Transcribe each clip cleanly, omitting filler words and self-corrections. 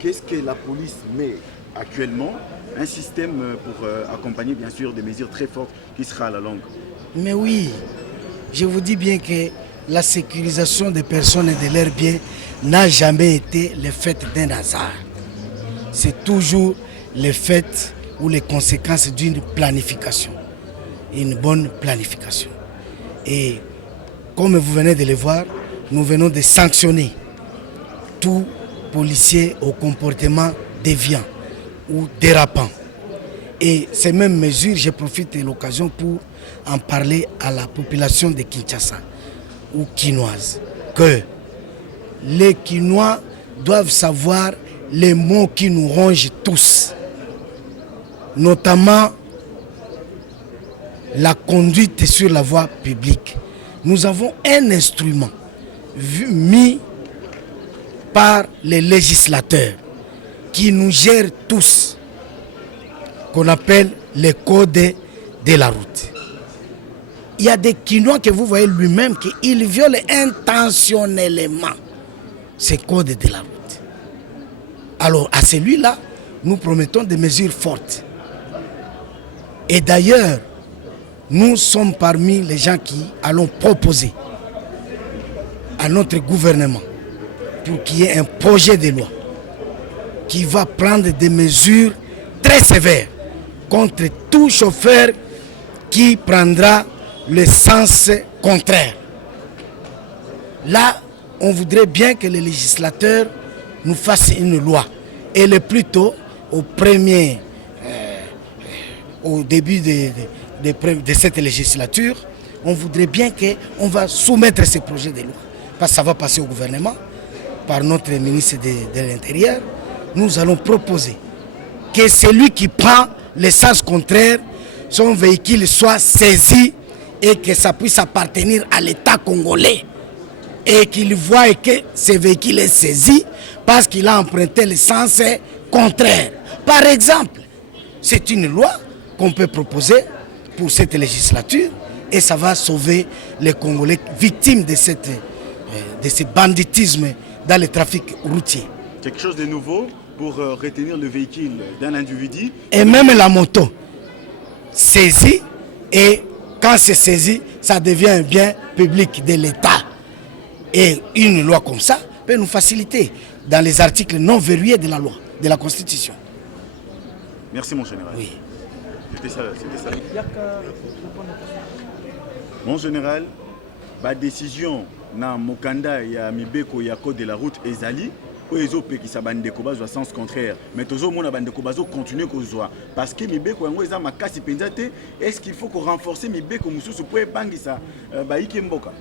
qu'est-ce que la police met actuellement? Un système pour accompagner bien sûr des mesures très fortes qui sera à la longue. Mais oui, je vous dis bien que la sécurisation des personnes et de leurs biens n'a jamais été le fait d'un hasard. C'est toujours le fait ou les conséquences d'une planification, une bonne planification. Et comme vous venez de le voir, nous venons de sanctionner tout policier au comportement déviant ou dérapant. Et ces mêmes mesures, je profite de l'occasion pour en parler à la population de Kinshasa ou quinoise, que les Quinois doivent savoir les mots qui nous rongent tous, notamment la conduite sur la voie publique. Nous avons un instrument mis par les législateurs qui nous gèrent tous, qu'on appelle les codes de la route. Il y a des Quinois que vous voyez lui-même qu'ils violent intentionnellement ces codes de la route. Alors à celui-là, nous promettons des mesures fortes. Et d'ailleurs, nous sommes parmi les gens qui allons proposer à notre gouvernement pour qu'il y ait un projet de loi qui va prendre des mesures très sévères contre tout chauffeur qui prendra le sens contraire. Là, on voudrait bien que les législateurs nous fassent une loi. Et le plus tôt, au début de cette législature, on voudrait bien qu'on va soumettre ce projet de loi. Parce que ça va passer au gouvernement, par notre ministre de l'Intérieur. Nous allons proposer que celui qui prend le sens contraire, son véhicule soit saisi et que ça puisse appartenir à l'État congolais. Et qu'il voit que ce véhicule est saisi parce qu'il a emprunté le sens contraire. Par exemple, c'est une loi qu'on peut proposer pour cette législature et ça va sauver les Congolais victimes de ce banditisme dans le trafic routier. Quelque chose de nouveau pour retenir le véhicule d'un individu. Et même la moto saisie, et quand c'est saisi, ça devient un bien public de l'État. Et une loi comme ça peut nous faciliter dans les articles non verrouillés de la loi, de la Constitution. Merci mon général. Oui. C'était ça. Mon général, la décision na mokanda ya mibeko ya code de la route ezali oyezo pekisa bandeko bazwa sens contraire mais tozo mona bandeko bazo continuer kozwa parce que mibeko yango eza makasi penza te. Est-ce qu'il faut qu'on renforcer mibeko mususu po epangisa baiki mboka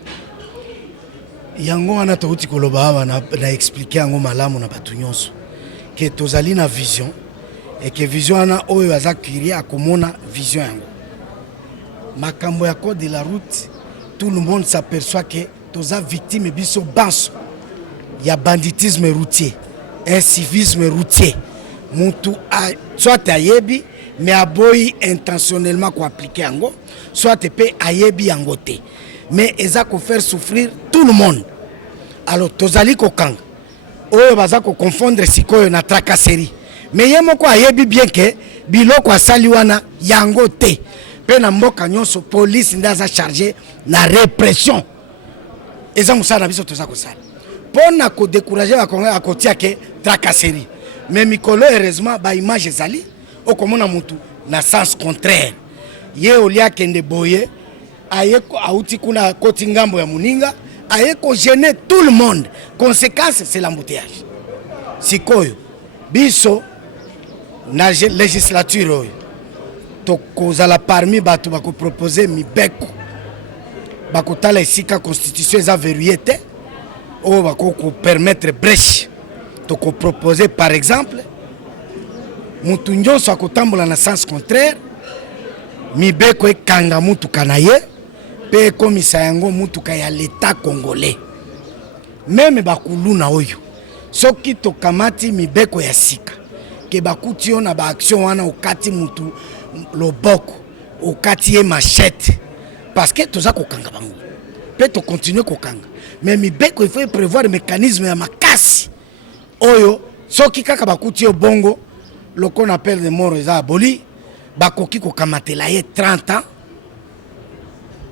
yango wana touti koloba awa na expliquer yango malamu na batu nyonso ke tozali na vision et que vision wana oyo aza curie akomona vision yango makambo ya code de la route. Tout le monde s'aperçoit que toza victime biso banso ya banditisme routier, incivisme routier. Mutu soit ayebi mais aboyi intentionnellement ko appliquer yango, soit pe ayebi yango te. Mais eza ko faire souffrir tout le monde. Alors tozali ko kanga oyo baza ko confondre sikoyo na tracasserie. Mais ye moko ayebi bien que biloko asali wana yango te. Pe na mboka nyonso police ndaza chargé na répression. Eza musala biso toza ko sala. Pona ko décourager ba Congolais a kotia ke tracasserie. Mais mikolo heureusement ba image ezali okomona mutu na sens contraire. Ye olia kende boye ayeko auti kuna koti ngambo ya muninga ayeko gêner tout le monde. Conséquence c'est l'embouteillage. Sikoyo biso na législature oyo tokozala parmi bato bako proposer mibeko bako tala esika constitution eza verrouillée te oyo bako ko permettre brèche toko proposer par exemple mutu nyonso akotambola na sens contraire mibeko ekanga mutuka na ye pe ekomisa yango mutuka ya l'État congolais. Meme bakuluna oyo soki tokamati mibeko ya sika ke bakuti yo na ba action wana okati mutu loboko okati ye machette parce que toza kokanga bango pe to continuer kokanga mais mibeko il faut prévoir mécanisme ya makasi oyo soki kaka bakuti yo bongo le qu'on appelle de mort eza aboli bakoki kokamatela ye 30 ans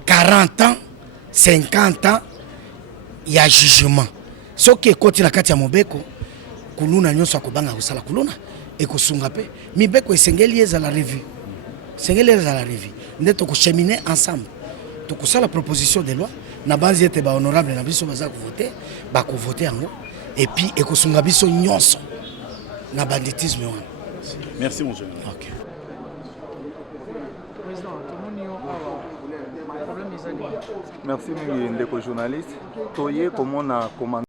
40 ans 50 ans ya jugement soki ekoti na kati ya mobeko kuluna nyonso akobanga kosala kuluna ekosunga pe mibeko esengeli ezala revue nde tokocheminer ensemble tokosala proposition de loi na base ete bahonorable na biso baza kovote bakovote yango et puis ekosunga biso nyonso na banditisme wana. Merci mon général. Okay. Merci, ndeko journaliste. Toye comment on a commandé